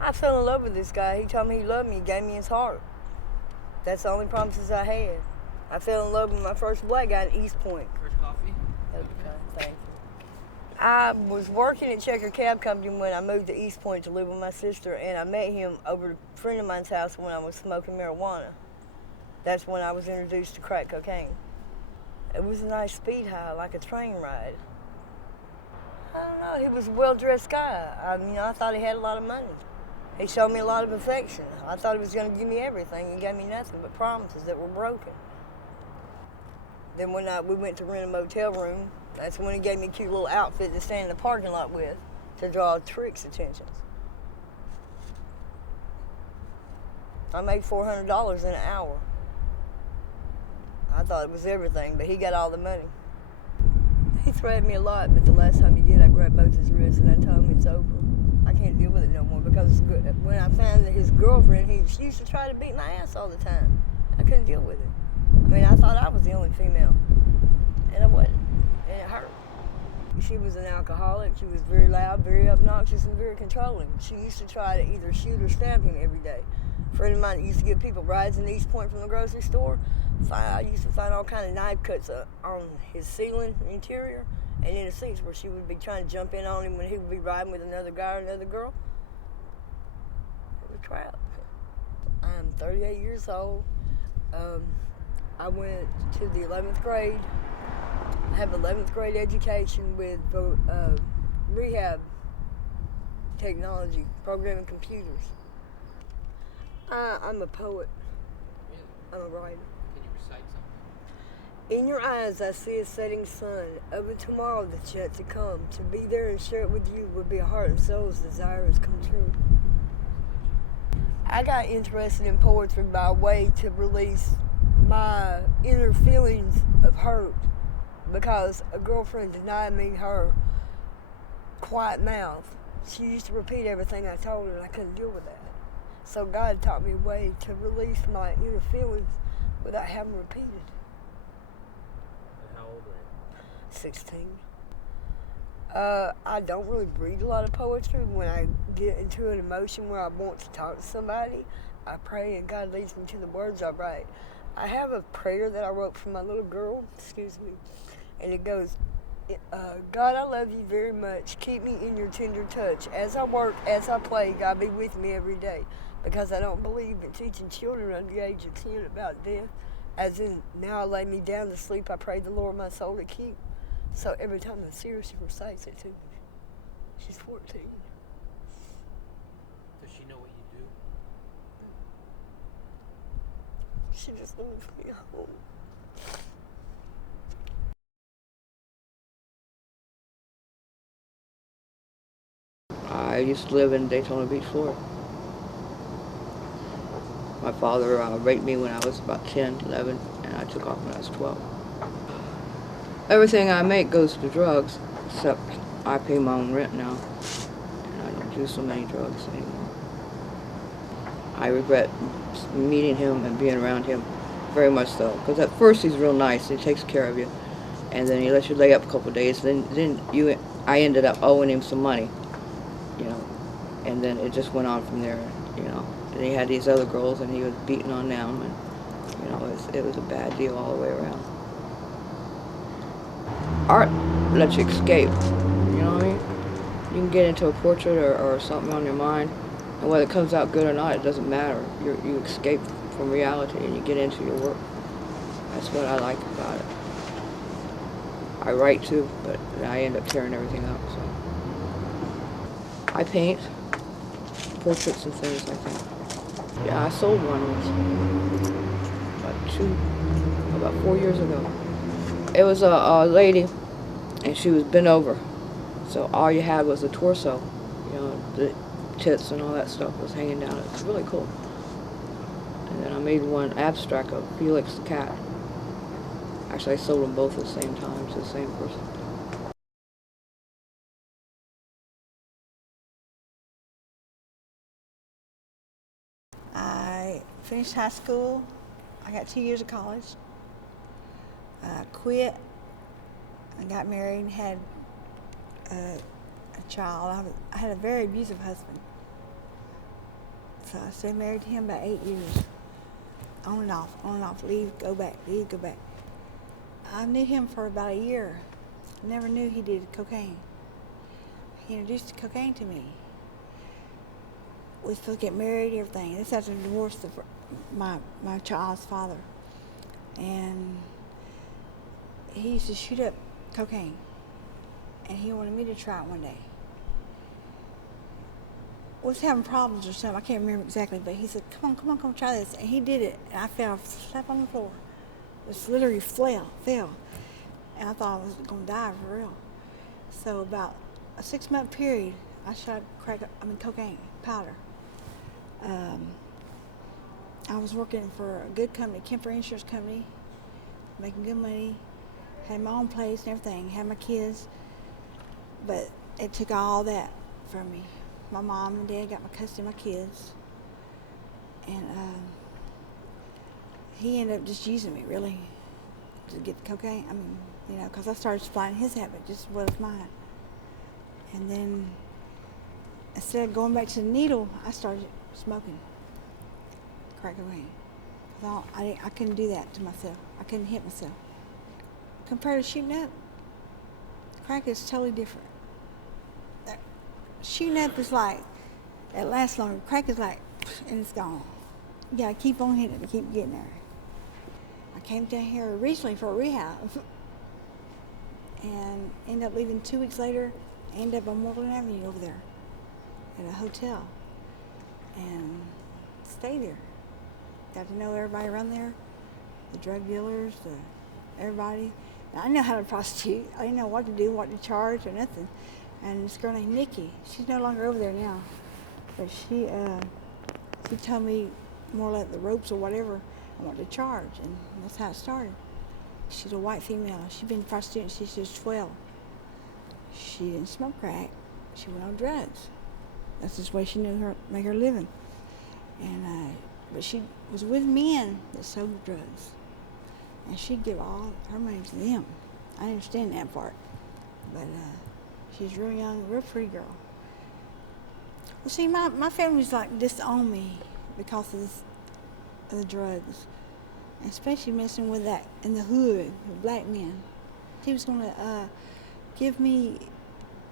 I fell in love with this guy. He told me he loved me. He gave me his heart. That's the only promises I had. I fell in love with my first black guy in East Point. First coffee? That'll be fine. Thank you. I was working at Checker Cab Company when I moved to East Point to live with my sister, and I met him over a friend of mine's house when I was smoking marijuana. That's when I was introduced to crack cocaine. It was a nice speed high, like a train ride. I don't know, he was a well-dressed guy. I thought he had a lot of money. He showed me a lot of affection. I thought he was going to give me everything. He gave me nothing but promises that were broken. Then one night we went to rent a motel room. That's when he gave me a cute little outfit to stand in the parking lot with to draw Trick's attentions. I made $400 in an hour. I thought it was everything, but he got all the money. He threatened me a lot, but the last time he did, I grabbed both his wrists and I told him it's over. I can't deal with it no more because when I found that his girlfriend, she used to try to beat my ass all the time. I couldn't deal with it. I thought I was the only female, and I wasn't, and it hurt. She was an alcoholic. She was very loud, very obnoxious, and very controlling. She used to try to either shoot or stab him every day. A friend of mine used to give people rides in East Point from the grocery store. I used to find all kind of knife cuts on his ceiling interior and in the seats where she would be trying to jump in on him when he would be riding with another guy or another girl. It was crap. I'm 38 years old. I went to the 11th grade. I have 11th grade education with rehab technology, programming computers. I'm a poet. Really? I'm a writer. Can you recite something? In your eyes I see a setting sun of a tomorrow that's yet to come. To be there and share it with you would be a heart and soul's desires come true. I got interested in poetry by a way to release my inner feelings of hurt because a girlfriend denied me her quiet mouth. She used to repeat everything I told her and I couldn't deal with that. So God taught me a way to release my inner feelings without having repeated. And how old were you? 16. I don't really read a lot of poetry. When I get into an emotion where I want to talk to somebody, I pray and God leads me to the words I write. I have a prayer that I wrote for my little girl, and it goes, God, I love you very much. Keep me in your tender touch. As I work, as I play, God be with me every day. Because I don't believe in teaching children under the age of 10 about death. As in, now I lay me down to sleep, I pray the Lord my soul to keep. So every time I see her, she recites it to me. She's 14. Does she know what you do? She just wants me home. I used to live in Daytona Beach, Florida. My father raped me when I was about 10, 11, and I took off when I was 12. Everything I make goes to drugs, except I pay my own rent now, and I don't do so many drugs anymore. I regret meeting him and being around him very much so, because at first he's real nice, he takes care of you, and then he lets you lay up a couple of days, I ended up owing him some money, and then it just went on from there, And he had these other girls, and he was beating on them, and it was a bad deal all the way around. Art lets you escape, you know what I mean? You can get into a portrait or something on your mind, and whether it comes out good or not, it doesn't matter. You escape from reality and you get into your work. That's what I like about it. I write too, but I end up tearing everything up, so. I paint portraits and things like that. Yeah, I sold one once, about 4 years ago. It was a lady, and she was bent over, so all you had was the torso, the tits and all that stuff was hanging down. It was really cool. And then I made one abstract of Felix the cat. Actually, I sold them both at the same time to the same person. I finished high school. I got 2 years of college. I quit. I got married and had a child. I had a very abusive husband. So I stayed married to him about 8 years. On and off, leave, go back, leave, go back. I knew him for about a year. Never knew he did cocaine. He introduced cocaine to me. We were supposed to get married, everything. This after the divorce of my child's father. And he used to shoot up cocaine. And he wanted me to try it one day. Was having problems or something, I can't remember exactly, but he said, come on, try this. And he did it, and I fell, slept on the floor. Just literally fell. And I thought I was going to die for real. So about a 6-month period, I shot cocaine, powder. I was working for a good company, Kemper Insurance Company, making good money, had my own place and everything, had my kids, but it took all that from me. My mom and dad got my custody of my kids, and he ended up just using me, really, to get the cocaine. I mean, because I started supplying his habit, just what was mine. And then, instead of going back to the needle, I started smoking crack cocaine. Because I couldn't do that to myself. I couldn't hit myself. Compared to shooting up, crack is totally different. Shooting up is like, it lasts longer. Crack is like, and it's gone. You gotta keep on hitting it to keep getting there. I came down here originally for a rehab and ended up leaving 2 weeks later. Ended up on Moreland Avenue over there at a hotel and stayed there. Got to know everybody around there, the drug dealers, everybody. Now, I didn't know how to prostitute. I didn't know what to do, what to charge, or nothing. And this girl named Nikki, she's no longer over there now, but she told me more or less the ropes or whatever I want to charge, and that's how it started. She's a white female. She'd been prostituting since she was 12. She didn't smoke crack. She went on drugs. That's just the way she knew her make her living. And but she was with men that sold drugs, and she'd give all her money to them. I didn't understand that part, but. She's real young, real pretty girl. Well, see, my family's like disowned me because of the drugs, and especially messing with that in the hood, with black men. He was going to give me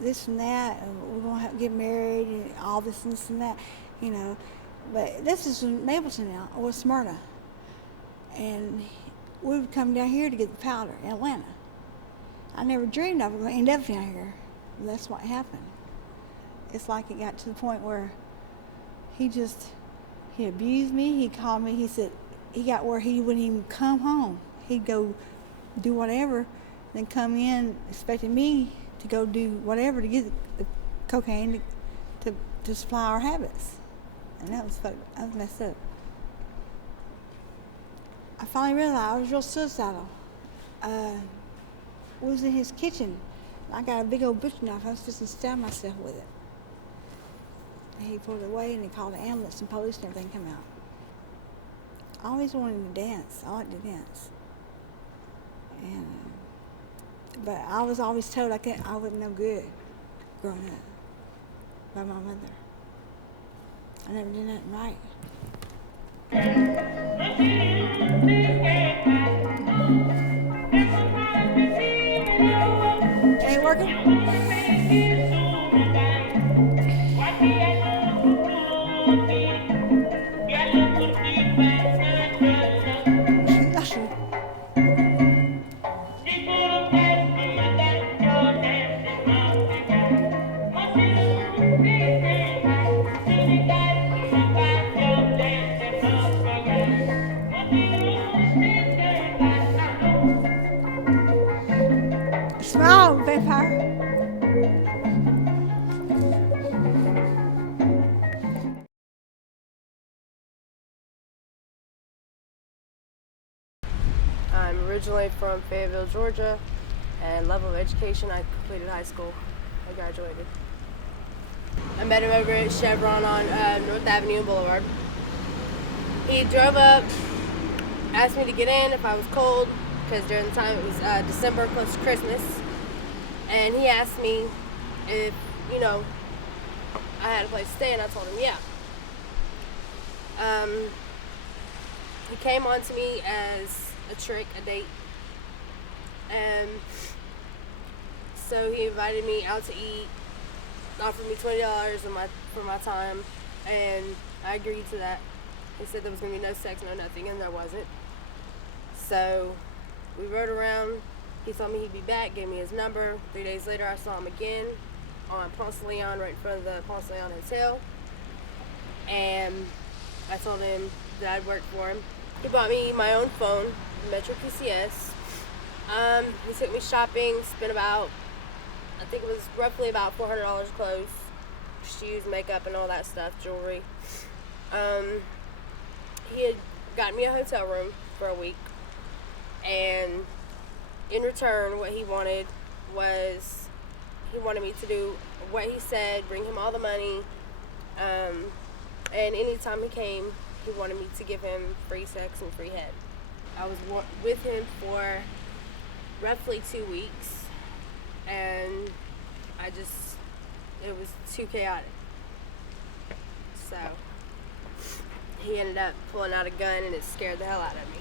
this and that, and we're going to get married, and all this and this and that, But this is in Mapleton now, or Smyrna, and we would come down here to get the powder in Atlanta. I never dreamed I was going to end up down here. That's what happened. It's like it got to the point where he abused me. He called me. He said he got where he wouldn't even come home. He'd go do whatever, then come in expecting me to go do whatever to get the cocaine to supply our habits. And that was messed up. I finally realized I was real suicidal. We was in his kitchen. I got a big old butcher knife. I was just to stab myself with it. And he pulled it away, and he called the ambulance and police and everything come out. I always wanted to dance. I like to dance. But I was always told I wasn't no good growing up by my mother. I never did nothing right. Ain't working? Smile, vampire. I'm originally from Fayetteville, Georgia, and level of education, I completed high school. I graduated. I met him over at Chevron on North Avenue and Boulevard. He drove up, asked me to get in if I was cold, because during the time it was December, close to Christmas, and he asked me if, I had a place to stay, and I told him yeah. He came on to me as a trick, a date. And so he invited me out to eat, offered me $20 for my time, and I agreed to that. He said there was going to be no sex, no nothing, and there wasn't. So we rode around. He told me he'd be back, gave me his number. 3 days later, I saw him again on Ponce de Leon, right in front of the Ponce de Leon Hotel. And I told him that I'd work for him. He bought me my own phone, Metro PCS. He took me shopping, spent about, I think it was roughly about $400 clothes, shoes, makeup, and all that stuff, jewelry. He had got me a hotel room for a week, and in return, what he wanted was, he wanted me to do what he said, bring him all the money, and anytime he came, he wanted me to give him free sex and free head. I was with him for roughly 2 weeks, and it was too chaotic. So he ended up pulling out a gun, and it scared the hell out of me.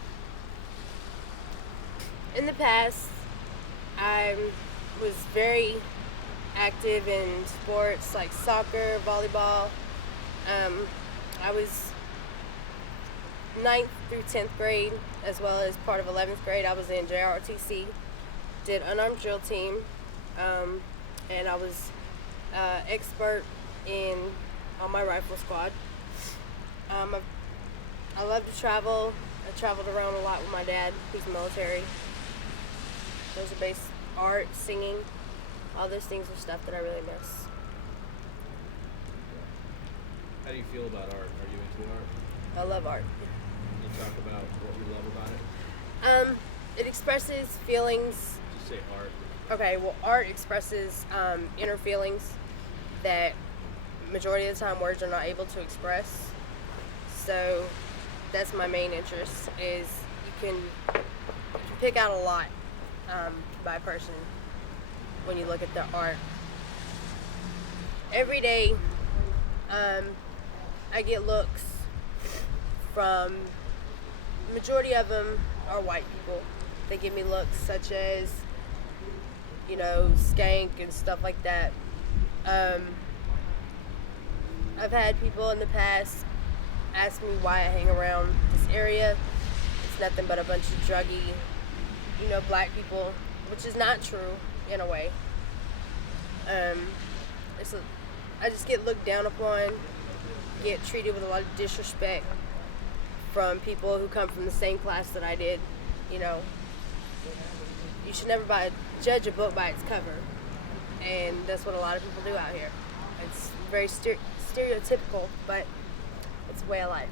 In the past, I was very active in sports like soccer, volleyball. I was 9th through 10th grade, as well as part of 11th grade. I was in JROTC, did unarmed drill team, and I was expert on my rifle squad. I love to travel. I traveled around a lot with my dad, who's military. Those are based art, singing, all those things are stuff that I really miss. How do you feel about art? Are you into art? I love art. Can you talk about what you love about it? It expresses feelings. Just say art. Okay, well, art expresses inner feelings that majority of the time words are not able to express. So that's my main interest, is you can pick out a lot by person when you look at the art. Every day I get looks from, majority of them are white people. They give me looks such as, skank and stuff like that. I've had people in the past ask me why I hang around this area. It's nothing but a bunch of druggy, black people, which is not true in a way. I just get looked down upon, get treated with a lot of disrespect from people who come from the same class that I did. You should never judge a book by its cover, and that's what a lot of people do out here. It's very stereotypical, but it's a way of life.